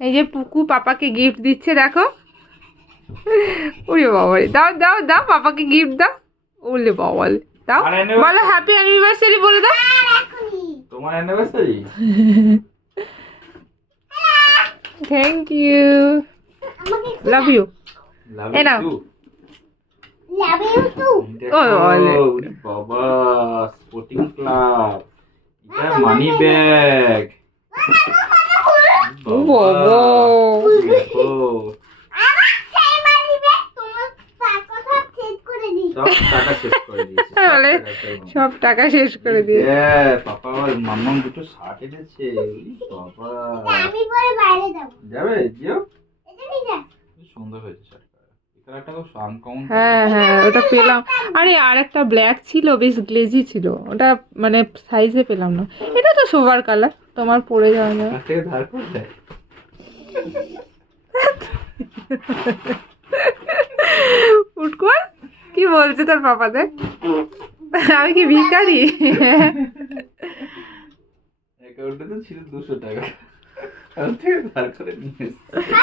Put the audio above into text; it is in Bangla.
এই যে পুকু পাপাকে গিফট দিচ্ছে দেখো। ওরে বাবা রে, দাও দাও দাও পাপাকে গিফট দাও। ওলে বাবা রে, দাও বলো হ্যাপি অ্যানিভার্সারি বলে দাও। তোমার anniversary. Thank you, love you. Love এই নাও। You love you too. ও ওলে বাবা, স্পোর্টিং ক্লাব, এটা মানি ব্যাগ। ও বাবা, দেখো সব টাকা শেষ করে দিয়েছে। সব টাকা শেষ করে দিয়েছে। বলে সব টাকা শেষ করে দিয়ে। পাপা আবার মাম্মাম দুটো শার্ট এনেছে। বাবা আমি পরে বাইরে যাব। যাবে জিও, এটা নিয়ে যা। সুন্দর হয়েছে শার্টটা। এই কালারটা খুব আনকমন। হ্যাঁ হ্যাঁ ওটা পেলাম। আরে আর একটা ব্ল্যাক ছিল, বেশ গ্লেজি ছিল, ওটা মানে সাইজে পেলাম না। এটা তো সোবার কালার, তোমার পরে যাওয়া যাবে। কাছ থেকে ধার করে দেয়। উঠকর কি বলছে তোর পাপাদের? আমি কি ভিখারি? অ্যাকাউন্টে তো ছিল 200 টাকা, কাছ থেকে ধার করে নিয়ে এসেছে।